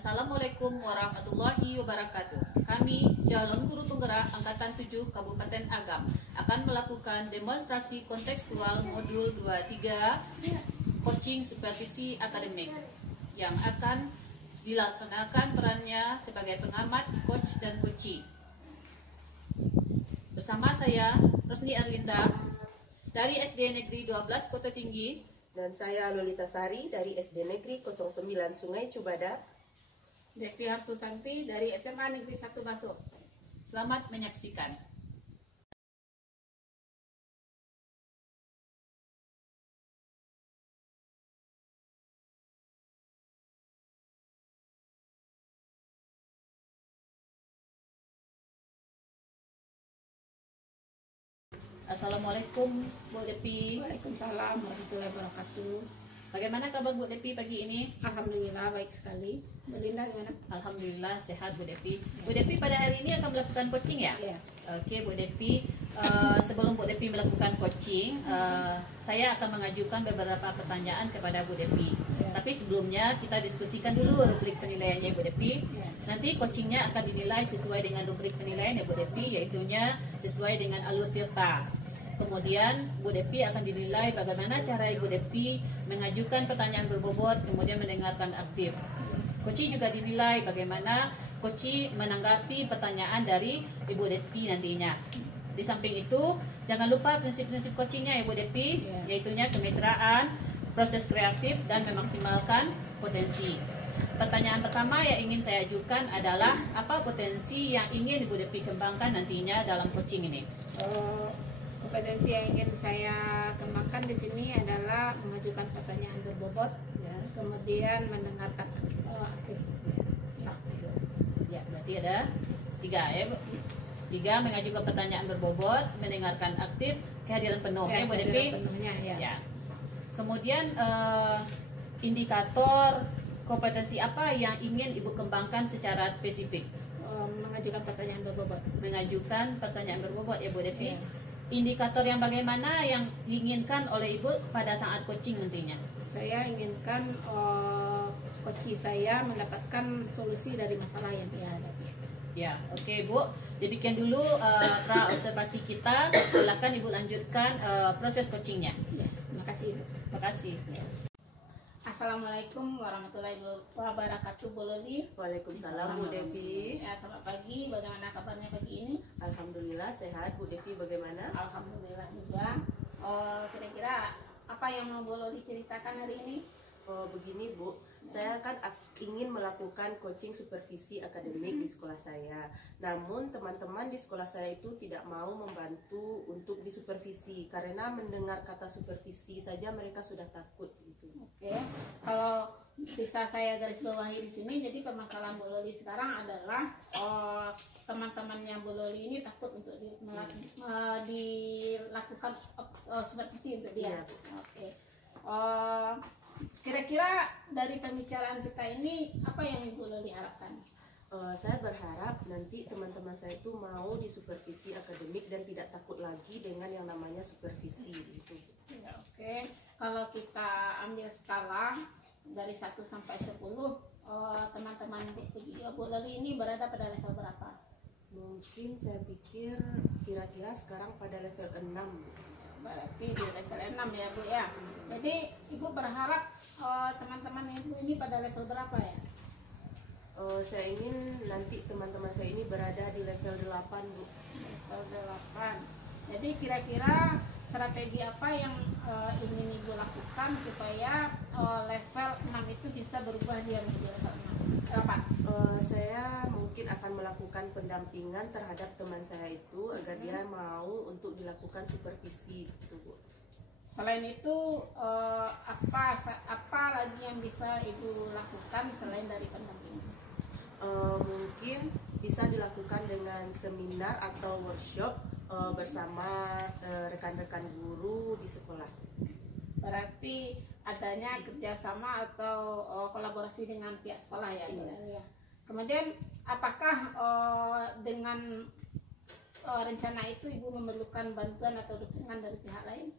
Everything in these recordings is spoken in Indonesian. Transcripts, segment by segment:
Assalamualaikum warahmatullahi wabarakatuh. Kami Calon Guru Penggerak Angkatan 7 Kabupaten Agam akan melakukan demonstrasi kontekstual modul 23 coaching supervisi akademik yang akan dilaksanakan perannya sebagai pengamat, coach dan coachee. Bersama saya Rosni Arlinda dari SD Negeri 12 Kota Tinggi dan saya Lolita Sari dari SD Negeri 09 Sungai Cubada. Devi Harsusanti dari SMA Negeri 1 Baso. Selamat menyaksikan. Assalamualaikum Bu Devi. Waalaikumsalam warahmatullahi wabarakatuh. Bagaimana kabar Bu Devi pagi ini? Alhamdulillah baik sekali. Belinda gimana? Alhamdulillah sehat Bu Devi. Bu Devi pada hari ini akan melakukan coaching ya? Iya. Oke Bu Devi, sebelum Bu Devi melakukan coaching, saya akan mengajukan beberapa pertanyaan kepada Bu Devi. Ya. Tapi sebelumnya kita diskusikan dulu rubrik penilaiannya Bu Devi. Ya. Nanti coachingnya akan dinilai sesuai dengan rubrik penilaian ya Bu Devi, yaitunya sesuai dengan alur tirta. Kemudian Bu Devi akan dinilai bagaimana cara Ibu Devi mengajukan pertanyaan berbobot, kemudian mendengarkan aktif. Coaching juga dinilai bagaimana coaching menanggapi pertanyaan dari Ibu Devi nantinya. Di samping itu, jangan lupa prinsip-prinsip coachingnya Ibu Devi, yaitunya kemitraan, proses kreatif, dan memaksimalkan potensi. Pertanyaan pertama yang ingin saya ajukan adalah apa potensi yang ingin Ibu Devi kembangkan nantinya dalam coaching ini? Kompetensi yang ingin saya kembangkan di sini adalah mengajukan pertanyaan berbobot, ya, kemudian mendengarkan aktif. Ya, berarti ada 3 ya Bu. 3, mengajukan pertanyaan berbobot, mendengarkan aktif, kehadiran penuh ya Bu Devi. Penuhnya, ya. Ya. Kemudian indikator kompetensi apa yang ingin Ibu kembangkan secara spesifik? Mengajukan pertanyaan berbobot. Mengajukan pertanyaan berbobot ya Bu Devi. Ya. Indikator yang bagaimana yang diinginkan oleh Ibu pada saat coaching nantinya? Saya inginkan coach saya mendapatkan solusi dari masalah yang dihadapi. Ya, oke Bu. Demikian dulu pra observasi kita. Silakan Ibu lanjutkan proses coachingnya. Ya, terima kasih Ibu. Terima kasih. Ya. Assalamualaikum warahmatullahi wabarakatuh, Bu Loli. Waalaikumsalam Bu Devi. Ya, selamat pagi. Bagaimana kabarnya pagi ini? Alhamdulillah sehat. Bu Devi bagaimana? Alhamdulillah juga. Kira-kira apa yang mau Bu Loli ceritakan hari ini? Begini Bu, saya kan ingin melakukan coaching supervisi akademik di sekolah saya. Namun teman-teman di sekolah saya itu tidak mau membantu untuk disupervisi karena mendengar kata supervisi saja mereka sudah takut gitu. Oke, kalau bisa saya garis bawahi di sini, jadi permasalahan Bu Loli sekarang adalah teman-temannya Bu Loli ini takut untuk dilakukan supervisi untuk dia. Iya. Oke. Kira-kira dari pembicaraan kita ini apa yang Ibu Loli harapkan? Saya berharap nanti teman-teman saya itu mau disupervisi akademik dan tidak takut lagi dengan yang namanya supervisi gitu. Ya, oke. Kalau kita ambil skala dari 1 sampai 10, teman-teman Bu Loli ini berada pada level berapa? Mungkin saya pikir kira-kira sekarang pada level 6. Berarti di level 6 ya Bu ya. Jadi Ibu berharap teman-teman Ibu ini pada level berapa ya? Saya ingin nanti teman-teman saya ini berada di level 8 Bu. Level 8. Jadi kira-kira strategi apa yang ingin Ibu lakukan supaya level 6 itu bisa berubah dia menjadi level 8? Saya mungkin akan melakukan pendampingan terhadap teman saya itu agar dia mau untuk dilakukan supervisi gitu Bu. Selain itu apa lagi yang bisa Ibu lakukan selain dari pendampingan? Mungkin bisa dilakukan dengan seminar atau workshop bersama rekan-rekan guru di sekolah. Berarti adanya kerjasama atau kolaborasi dengan pihak sekolah ya? Iya. Kemudian apakah dengan rencana itu Ibu memerlukan bantuan atau dukungan dari pihak lain?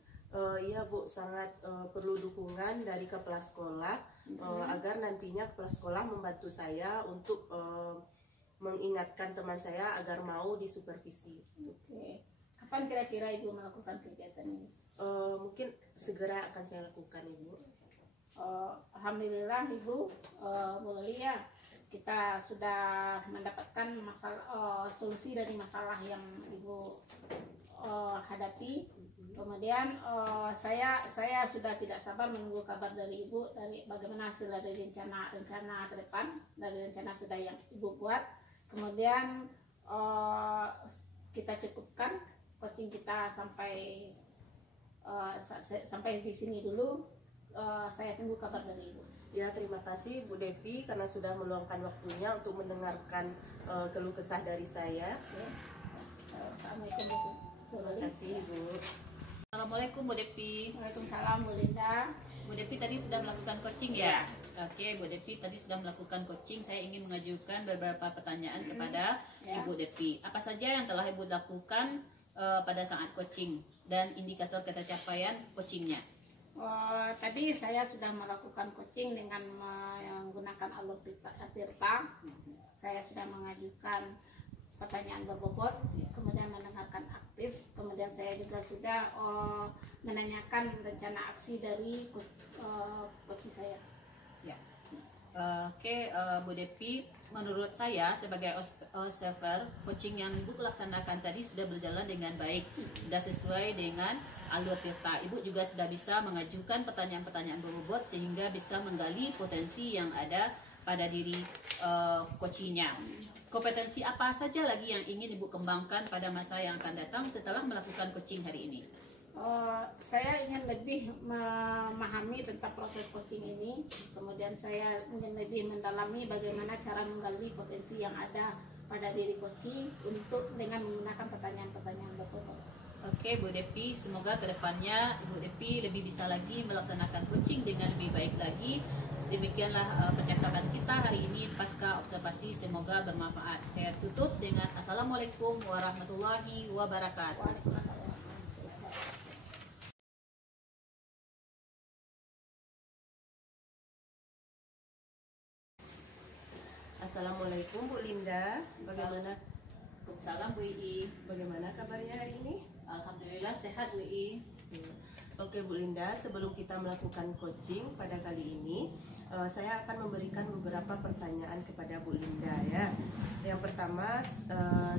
Iya Bu, sangat perlu dukungan dari kepala sekolah agar nantinya kepala sekolah membantu saya untuk mengingatkan teman saya agar mau disupervisi. Oke. Kapan kira-kira Ibu melakukan kegiatan ini? Mungkin segera akan saya lakukan, Ibu. Alhamdulillah Ibu, Bu Lia, kita sudah mendapatkan solusi dari masalah yang Ibu hadapi. Kemudian saya sudah tidak sabar menunggu kabar dari Ibu dari bagaimana hasil dari rencana ke depan, dari rencana sudah yang Ibu buat. Kemudian kita cukupkan coaching kita sampai di sini dulu. Saya tunggu kabar dari Ibu. Ya, terima kasih Bu Devi karena sudah meluangkan waktunya untuk mendengarkan keluh kesah dari saya. Assalamualaikum Bu. Terima kasih, Bu. Assalamualaikum Bu Devi. Waalaikumsalam Bu Linda. Bu Devi tadi sudah melakukan coaching ya? Oke, Bu Devi tadi sudah melakukan coaching. Saya ingin mengajukan beberapa pertanyaan kepada Ibu Devi. Apa saja yang telah Ibu lakukan pada saat coaching dan indikator tercapaian coachingnya? Tadi saya sudah melakukan coaching dengan menggunakan alur tirta. Saya sudah mengajukan pertanyaan berbobot, kemudian mendengarkan aktif, kemudian saya juga sudah menanyakan rencana aksi dari coach saya. Ya. Oke, Bu Devi, menurut saya sebagai observer, coaching yang Ibu laksanakan tadi sudah berjalan dengan baik, sudah sesuai dengan alur tirta. Ibu juga sudah bisa mengajukan pertanyaan-pertanyaan berbobot sehingga bisa menggali potensi yang ada pada diri coachingnya. Kompetensi apa saja lagi yang ingin Ibu kembangkan pada masa yang akan datang setelah melakukan coaching hari ini? Saya ingin lebih memahami tentang proses coaching ini, kemudian saya ingin lebih mendalami bagaimana cara menggali potensi yang ada pada diri coaching untuk dengan menggunakan pertanyaan-pertanyaan berbobot. Oke, Bu Devi, semoga kedepannya Bu Devi lebih bisa lagi melaksanakan coaching dengan lebih baik lagi. Demikianlah percakapan kita hari ini pasca observasi, semoga bermanfaat. Saya tutup dengan Assalamualaikum warahmatullahi wabarakatuh. Waalaikumsalam. Assalamualaikum Bu Linda. Bagaimana? Salam Bu Ii. Bagaimana kabarnya hari ini? Alhamdulillah sehat Bu Ii. Oke Bu Linda, sebelum kita melakukan coaching pada kali ini, saya akan memberikan beberapa pertanyaan kepada Bu Linda ya. Yang pertama,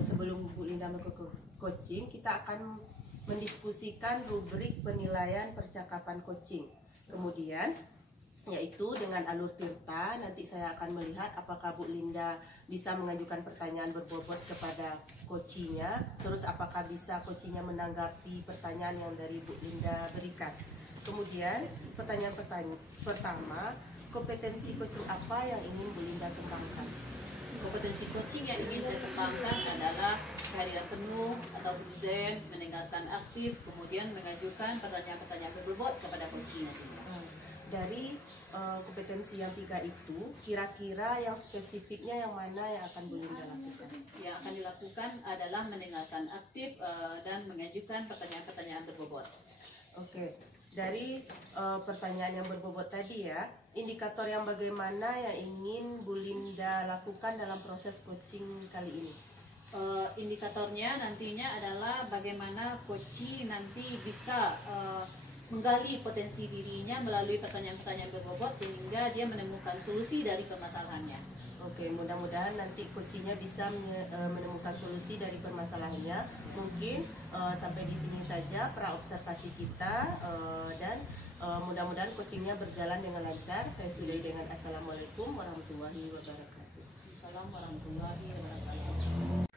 sebelum Bu Linda melakukan coaching, kita akan mendiskusikan rubrik penilaian percakapan coaching. Kemudian, yaitu dengan alur tirta, nanti saya akan melihat apakah Bu Linda bisa mengajukan pertanyaan berbobot kepada coachingnya, terus apakah bisa coachingnya menanggapi pertanyaan yang dari Bu Linda berikan. Kemudian pertanyaan pertama, kompetensi coaching apa yang ingin Bu Linda kembangkan? Kompetensi coaching yang ingin saya kembangkan adalah kehadiran penuh atau present, mendengarkan aktif, kemudian mengajukan pertanyaan-pertanyaan berbobot kepada coaching. Dari kompetensi yang 3 itu, kira-kira yang spesifiknya yang mana yang akan Bu Linda lakukan? Yang akan dilakukan adalah mendengarkan aktif dan mengajukan pertanyaan-pertanyaan berbobot. Oke, dari pertanyaan yang berbobot tadi ya, indikator yang bagaimana yang ingin Bu Linda lakukan dalam proses coaching kali ini? Indikatornya nantinya adalah bagaimana coaching nanti bisa menggali potensi dirinya melalui pertanyaan-pertanyaan berbobot sehingga dia menemukan solusi dari permasalahannya. Oke, mudah-mudahan nanti coachingnya bisa menemukan solusi dari permasalahannya. Mungkin sampai di sini saja praobservasi kita dan mudah-mudahan coachingnya berjalan dengan lancar. Saya sudahi dengan Assalamualaikum warahmatullahi wabarakatuh. Assalamualaikum warahmatullahi wabarakatuh.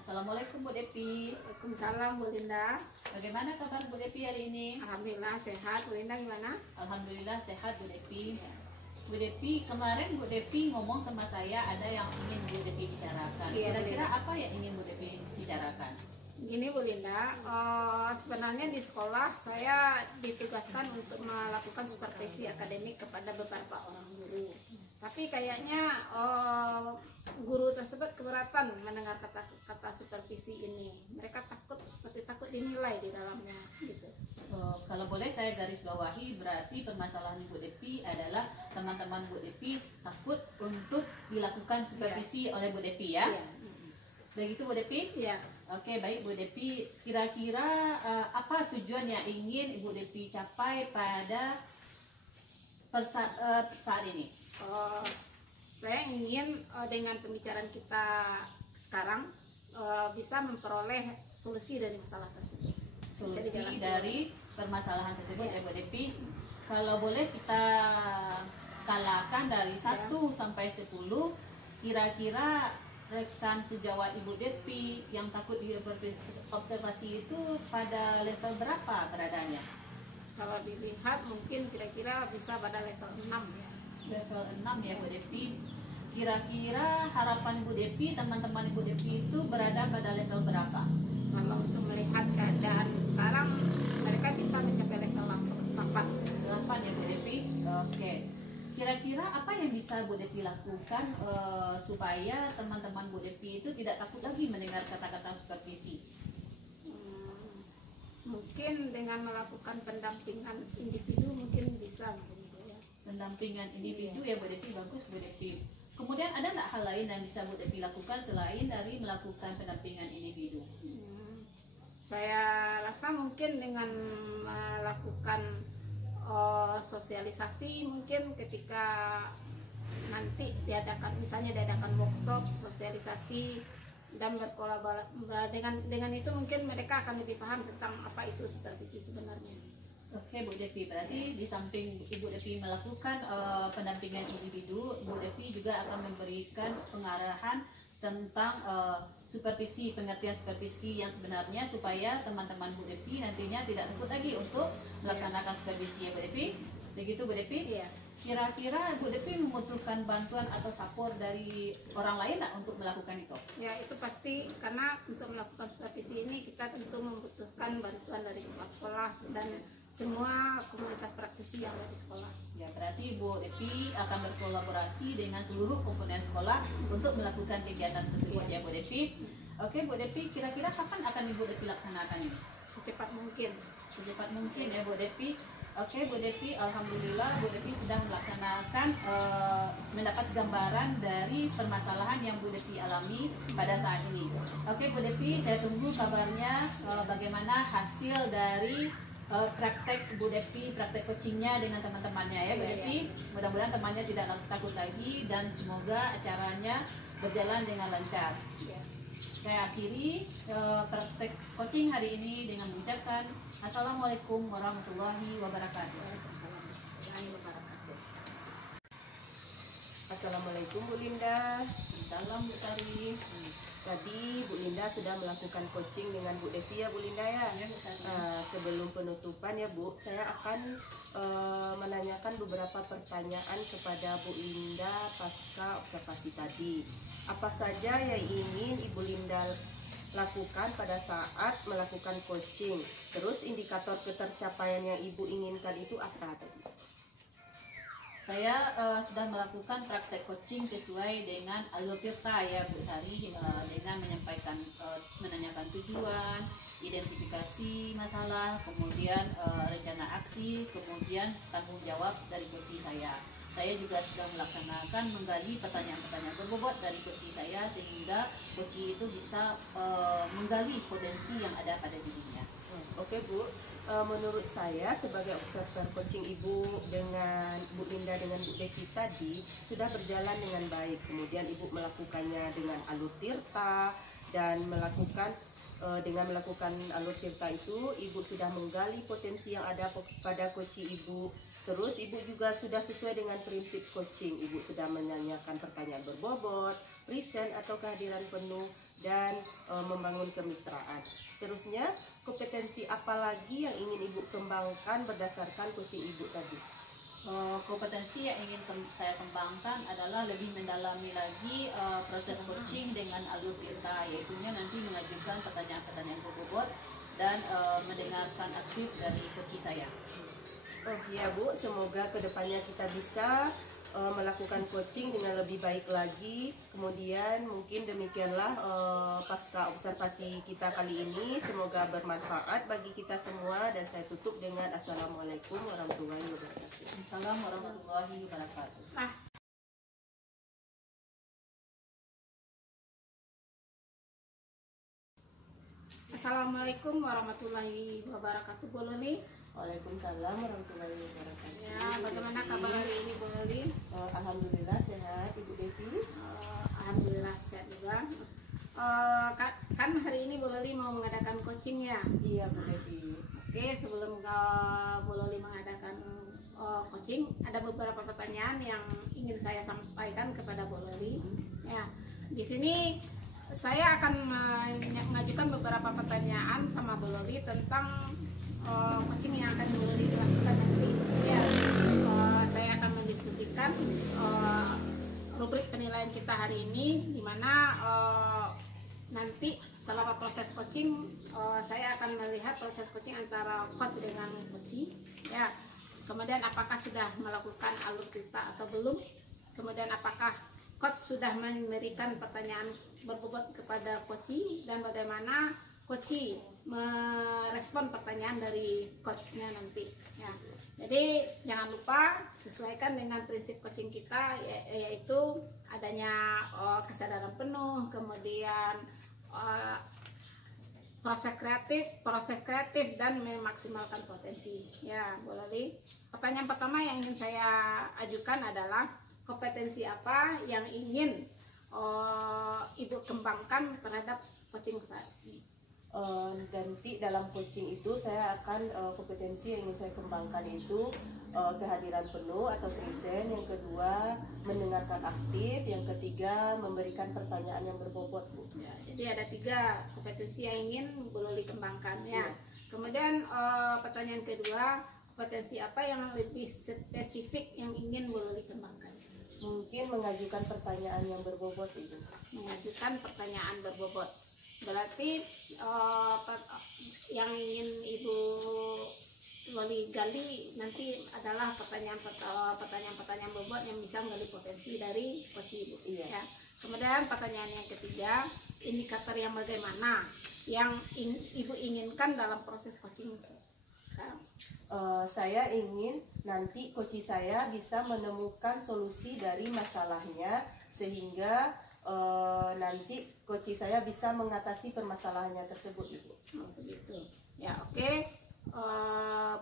Assalamualaikum Bu Devi. Waalaikumsalam Bu Linda. Bagaimana kabar Bu Devi hari ini? Alhamdulillah sehat. Bu Linda gimana? Alhamdulillah sehat Bu Devi. Bu Devi, kemarin Bu Devi ngomong sama saya ada yang ingin Bu Devi bicarakan. Iya, Kira-kira iya. apa yang ingin Bu Devi bicarakan? Gini Bu Linda, sebenarnya di sekolah saya ditugaskan untuk melakukan supervisi akademik kepada beberapa orang guru. Tapi kayaknya guru tersebut keberatan mendengar kata supervisi ini. Mereka takut, seperti takut dinilai di dalamnya gitu. kalau boleh saya garis bawahi, berarti permasalahan Bu Depi adalah teman-teman Bu Depi takut untuk dilakukan supervisi oleh Bu Depi ya. Iya. Begitu Bu Depi? Iya. Oke, baik Bu Depi. Kira-kira apa tujuan yang ingin Ibu Depi capai pada saat ini? Saya ingin dengan pembicaraan kita sekarang bisa memperoleh solusi dari masalah tersebut. Solusi dari permasalahan tersebut ya Bu Depi. Kalau boleh kita skalakan dari 1 sampai 10, kira-kira rekan sejawat Ibu Depi yang takut diobservasi itu pada level berapa beradanya? Kalau dilihat mungkin kira-kira bisa pada level 6 ya. Level 6 ya Bu Depi. Kira-kira harapan Bu Depi, teman-teman Ibu Depi itu berada pada level berapa? Kalau untuk melihat keadaan sekarang, mereka bisa mencapai level 8 ya Bu Depi. Oke. Kira-kira apa yang bisa Bu Depi lakukan supaya teman-teman Bu Depi itu tidak takut lagi mendengar kata-kata supervisi? Mungkin dengan melakukan pendampingan individu mungkin bisa gitu ya. Pendampingan individu ya Bu Depi, bagus Bu Depi. Kemudian ada nggak hal lain yang bisa Bu Depi lakukan selain dari melakukan pendampingan individu? Saya rasa mungkin dengan melakukan sosialisasi, mungkin ketika nanti misalnya diadakan workshop sosialisasi dan berkolaborasi dengan itu mungkin mereka akan lebih paham tentang apa itu supervisi sebenarnya. Oke Bu Depi, berarti di samping Ibu Depi melakukan pendampingan individu, Bu Depi juga akan memberikan pengarahan tentang supervisi, pengertian supervisi yang sebenarnya supaya teman-teman Bu Depi nantinya tidak takut lagi untuk melaksanakan supervisi ya Bu Depi. Begitu Bu Depi? Iya. Kira-kira Bu Depi membutuhkan bantuan atau support dari orang lain nggak untuk melakukan itu? Ya itu pasti, karena untuk melakukan supervisi ini kita tentu membutuhkan bantuan dari kepala sekolah dan semua komunitas praktisi yang ada di sekolah. Ya, berarti Bu Depi akan berkolaborasi dengan seluruh komponen sekolah untuk melakukan kegiatan tersebut ya Bu Depi. Oke Bu Depi, kira-kira kapan akan Ibu Depi laksanakan ini? Secepat mungkin. Secepat mungkin ya Bu Depi. Oke Bu Depi, alhamdulillah Bu Depi sudah melaksanakan mendapat gambaran dari permasalahan yang Bu Depi alami pada saat ini. Oke Bu Depi, saya tunggu kabarnya bagaimana hasil dari praktek Bu Depi, praktek coachingnya dengan teman-temannya ya Bu Depi. Mudah-mudahan temannya tidak takut lagi dan semoga acaranya berjalan dengan lancar. Saya akhiri praktek coaching hari ini dengan mengucapkan Assalamualaikum warahmatullahi wabarakatuh. Assalamualaikum Bu Linda. Salam Bu Sari. Tadi Bu Linda sudah melakukan coaching dengan Bu Devi ya Bu Linda ya. Ya, Bu Sari. Sebelum penutupan ya Bu, saya akan menanyakan beberapa pertanyaan kepada Bu Linda pasca observasi tadi. Apa saja yang ingin Ibu Linda lakukan pada saat melakukan coaching? Terus indikator ketercapaian yang Ibu inginkan itu apa tadi? Saya sudah melakukan praktek coaching sesuai dengan alur tirta ya Bu Sari, dengan menanyakan tujuan, identifikasi masalah, kemudian rencana aksi, kemudian tanggung jawab dari coach saya. Saya juga sudah melaksanakan menggali pertanyaan-pertanyaan berbobot dari coach saya sehingga coach itu bisa menggali potensi yang ada pada dirinya. Oke Bu, menurut saya sebagai observer coaching Ibu dengan Bu Linda dengan Bu Devi tadi sudah berjalan dengan baik. Kemudian Ibu melakukannya dengan alur tirta dan dengan melakukan alur tirta itu Ibu sudah menggali potensi yang ada pada coaching Ibu. Terus Ibu juga sudah sesuai dengan prinsip coaching. Ibu sudah menanyakan pertanyaan berbobot, present atau kehadiran penuh, dan membangun kemitraan. Seterusnya, kompetensi apa lagi yang ingin Ibu kembangkan berdasarkan coaching Ibu tadi? Kompetensi yang ingin saya kembangkan adalah lebih mendalami lagi proses coaching dengan alur tirta, yaitu nanti mengajukan pertanyaan-pertanyaan berbobot dan mendengarkan aktif dari coach saya. Oh iya Bu, semoga kedepannya kita bisa melakukan coaching dengan lebih baik lagi. Kemudian mungkin demikianlah pasca observasi kita kali ini, semoga bermanfaat bagi kita semua, dan saya tutup dengan Assalamualaikum warahmatullahi wabarakatuh. Assalamualaikum warahmatullahi wabarakatuh. Assalamualaikum warahmatullahi wabarakatuh, Bu Loli. Waalaikumsalam warahmatullahi wabarakatuh. Ya, bagaimana kabar hari ini, Bu Loli? Alhamdulillah sehat, Ibu Devi. Alhamdulillah sehat juga. Kan hari ini Bu Loli mau mengadakan coaching ya. Iya, Bu Devi. Oke, sebelum Bu Loli mengadakan coaching, ada beberapa pertanyaan yang ingin saya sampaikan kepada Bu Loli. Ya, di sini saya akan mengajukan beberapa pertanyaan sama Bu Loli tentang coaching yang akan Bu Loli lakukan nanti. Ya, saya akan mendiskusikan rubrik penilaian kita hari ini, di mana nanti selama proses coaching saya akan melihat proses coaching antara coach dengan coachee. Ya, kemudian apakah sudah melakukan alur kita atau belum, kemudian apakah coach sudah memberikan pertanyaan berbobot kepada coachee, dan bagaimana coachee merespon pertanyaan dari coachnya nanti. Ya, jadi jangan lupa sesuaikan dengan prinsip coaching kita, yaitu adanya kesadaran penuh, kemudian proses kreatif dan memaksimalkan potensi. Ya, Bu Loli. Pertanyaan pertama yang ingin saya ajukan adalah kompetensi apa yang ingin Ibu kembangkan terhadap coaching saya? Nanti dalam coaching itu saya akan kompetensi yang ingin saya kembangkan itu kehadiran penuh atau present, yang kedua mendengarkan aktif, yang ketiga memberikan pertanyaan yang berbobot, Bu. Ya, jadi ada 3 kompetensi yang ingin Bu Loli kembangkan ya. Ya. Kemudian pertanyaan kedua, kompetensi apa yang lebih spesifik yang ingin Bu Loli kembangkan? Mungkin mengajukan pertanyaan yang berbobot, Ibu. Mengajukan pertanyaan berbobot. Berarti yang ingin Ibu Loli gali nanti adalah pertanyaan bobot yang bisa menggali potensi dari coach Ibu. Iya. Ya. Kemudian pertanyaan yang ketiga, indikator yang bagaimana yang Ibu inginkan dalam proses coaching sekarang? Saya ingin nanti coach saya bisa menemukan solusi dari masalahnya, sehingga nanti coach saya bisa mengatasi permasalahannya tersebut, Ibu. Begitu. Ya, oke.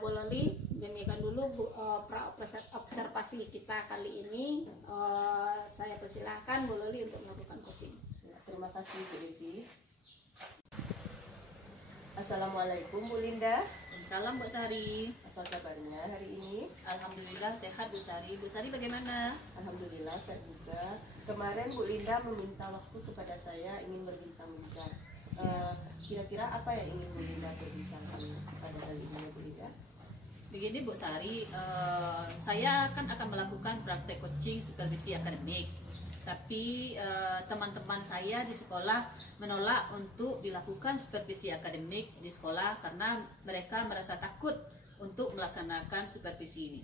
Bu Loli, demikian dulu observasi kita kali ini. Saya persilahkan Bu Loli untuk melakukan coaching. Ya, terima kasih, Bu Devi. Assalamualaikum, Bu Linda. Salam Bu Sari. Apa kabarnya hari ini? Alhamdulillah sehat Bu Sari. Bu Sari bagaimana? Alhamdulillah saya juga. Kemarin Bu Linda meminta waktu kepada saya ingin berbincang-bincang. Kira-kira apa yang ingin Bu Linda berbincangkan pada kali ini, Bu Linda? Begini Bu Sari, saya akan melakukan praktek coaching supervisi akademik. Tapi teman-teman saya di sekolah menolak untuk dilakukan supervisi akademik di sekolah karena mereka merasa takut untuk melaksanakan supervisi ini.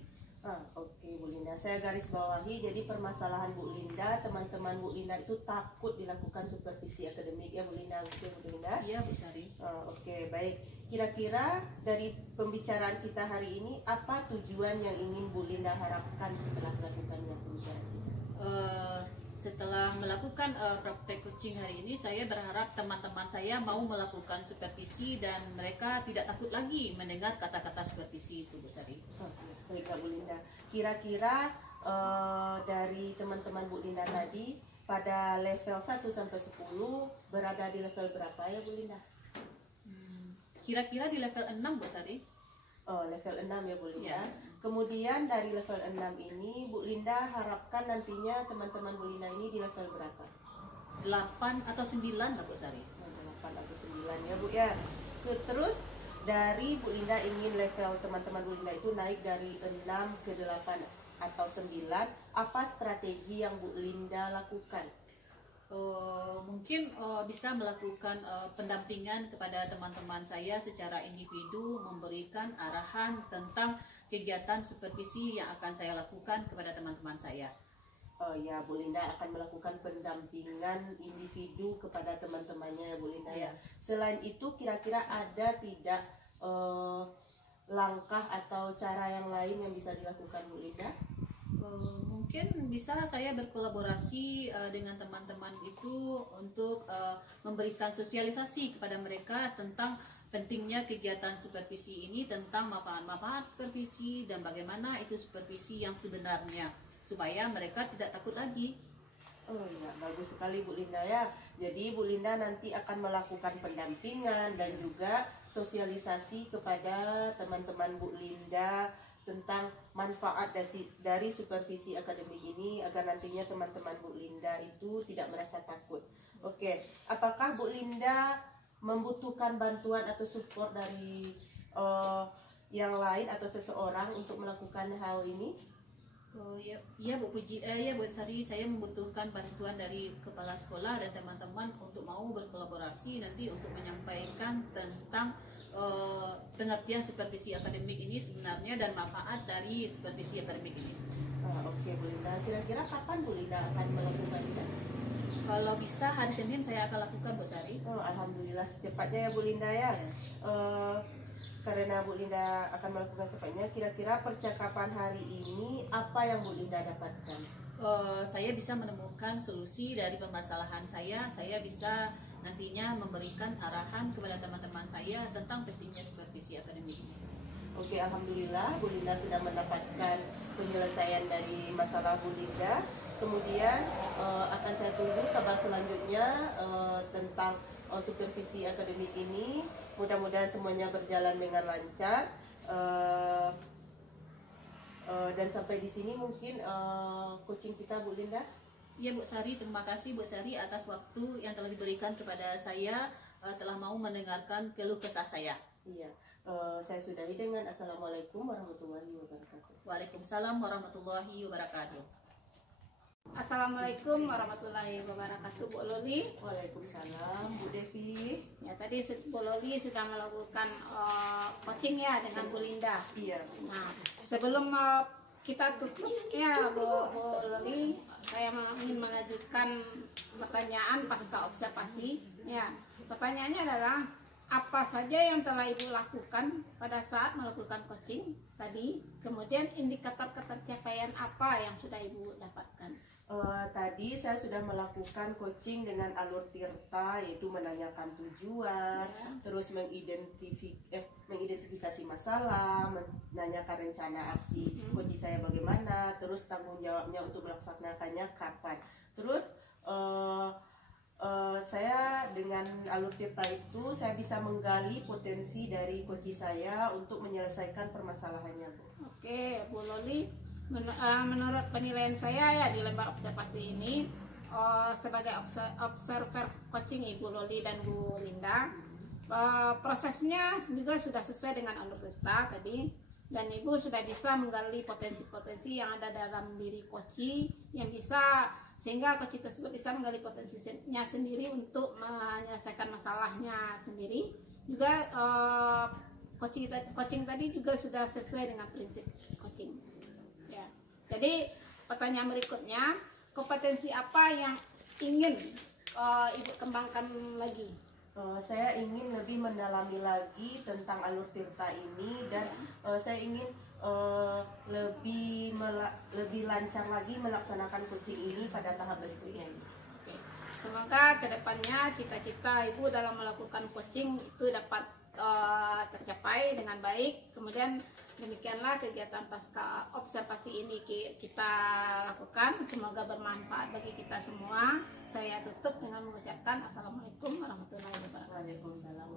Oke, Bu Linda, saya garis bawahi. Jadi permasalahan Bu Linda, teman-teman Bu Linda itu takut dilakukan supervisi akademik, ya Bu Linda. Oke, Bu Linda. Iya Bu Sari. Oke, baik. Kira-kira dari pembicaraan kita hari ini, apa tujuan yang ingin Bu Linda harapkan setelah melakukannya pembicaraan ini? Setelah melakukan praktek coaching hari ini, saya berharap teman-teman saya mau melakukan supervisi dan mereka tidak takut lagi mendengar kata-kata supervisi itu, Bu Sari. Oke, baiklah Bu Linda. Kira-kira dari teman-teman Bu Linda tadi pada level 1 sampai 10 berada di level berapa ya Bu Linda? Kira-kira di level 6, Bu Sari. Level 6 ya Bu Linda. Ya. Kemudian dari level 6 ini Bu Linda harapkan nantinya teman-teman Bu Linda ini di level berapa? 8 atau 9 lah Bu Sari. 8 atau 9 ya Bu ya. Terus dari Bu Linda ingin level teman-teman Bu Linda itu naik dari 6 ke 8 atau 9, apa strategi yang Bu Linda lakukan? Mungkin bisa melakukan pendampingan kepada teman-teman saya secara individu, memberikan arahan tentang kegiatan supervisi yang akan saya lakukan kepada teman-teman saya. Ya, Bu Linda akan melakukan pendampingan individu kepada teman-temannya ya Bu Linda ya. Selain itu kira-kira ada tidak langkah atau cara yang lain yang bisa dilakukan Bu Linda? Mungkin bisa saya berkolaborasi dengan teman-teman itu untuk memberikan sosialisasi kepada mereka tentang pentingnya kegiatan supervisi ini, tentang manfaat-manfaat supervisi dan bagaimana itu supervisi yang sebenarnya, supaya mereka tidak takut lagi. Oh ya, bagus sekali Bu Linda ya. Jadi Bu Linda nanti akan melakukan pendampingan dan juga sosialisasi kepada teman-teman Bu Linda tentang manfaat dari supervisi akademik ini agar nantinya teman-teman Bu Linda itu tidak merasa takut. Oke, apakah Bu Linda membutuhkan bantuan atau support dari yang lain atau seseorang untuk melakukan hal ini? Ya Bu Puji, ya Bu Sari, saya membutuhkan bantuan dari kepala sekolah dan teman-teman untuk mau berkolaborasi nanti untuk menyampaikan tentang pengertian supervisi akademik ini sebenarnya dan manfaat dari supervisi akademik ini. Oke Bu Linda, kira-kira kapan Bu Linda akan melakukannya? Kalau bisa hari Senin saya akan lakukan Bu Sari. Alhamdulillah secepatnya ya Bu Linda ya. Karena Bu Linda akan melakukan secepatnya, kira-kira percakapan hari ini apa yang Bu Linda dapatkan? Saya bisa menemukan solusi dari permasalahan saya bisa nantinya memberikan arahan kepada teman-teman saya tentang pentingnya supervisi akademik ini. Oke, Alhamdulillah Bu Linda sudah mendapatkan penyelesaian dari masalah Bu Linda. Kemudian akan saya tunggu kabar selanjutnya tentang supervisi akademik ini. Mudah-mudahan semuanya berjalan dengan lancar. Dan sampai di sini mungkin coaching kita Bu Linda. Ya Bu Sari, terima kasih Bu Sari atas waktu yang telah diberikan kepada saya, telah mau mendengarkan keluh kesah saya. Iya, saya sudahi dengan Assalamualaikum warahmatullahi wabarakatuh. Waalaikumsalam warahmatullahi wabarakatuh. Assalamualaikum warahmatullahi wabarakatuh, Bu Loli. Waalaikumsalam, Bu Devi. Ya, tadi Bu Loli sudah melakukan coaching ya dengan Bu Linda. Iya. Nah, sebelum kita tutup ya Bu Loli, saya ingin mengajukan pertanyaan pasca observasi. Ya, pertanyaannya adalah apa saja yang telah Ibu lakukan pada saat melakukan coaching tadi, kemudian indikator ketercapaian apa yang sudah Ibu dapatkan? Tadi saya sudah melakukan coaching dengan alur Tirta, yaitu menanyakan tujuan, terus mengidentifikasi masalah, menanyakan rencana aksi coaching saya bagaimana, terus tanggung jawabnya untuk melaksanakannya kapan. Terus saya dengan alur Tirta itu saya bisa menggali potensi dari coaching saya untuk menyelesaikan permasalahannya, Bu. Oke, Bu Loli. Menurut penilaian saya ya di lembar observasi ini sebagai observer coaching Ibu Loli dan Bu Linda, prosesnya juga sudah sesuai dengan alur Tirta tadi, dan Ibu sudah bisa menggali potensi-potensi yang ada dalam diri coaching yang bisa sehingga coaching tersebut bisa menggali potensinya sendiri untuk menyelesaikan masalahnya sendiri. Juga coaching tadi juga sudah sesuai dengan prinsip coaching. Jadi pertanyaan berikutnya, kompetensi apa yang ingin Ibu kembangkan lagi? Saya ingin lebih mendalami lagi tentang alur Tirta ini dan saya ingin lebih lancar lagi melaksanakan coaching ini pada tahap berikutnya. Oke. Semoga kedepannya cita-cita Ibu dalam melakukan coaching itu dapat tercapai dengan baik. Kemudian demikianlah kegiatan pasca observasi ini kita lakukan. Semoga bermanfaat bagi kita semua. Saya tutup dengan mengucapkan Assalamualaikum warahmatullahi wabarakatuh. Waalaikumsalam.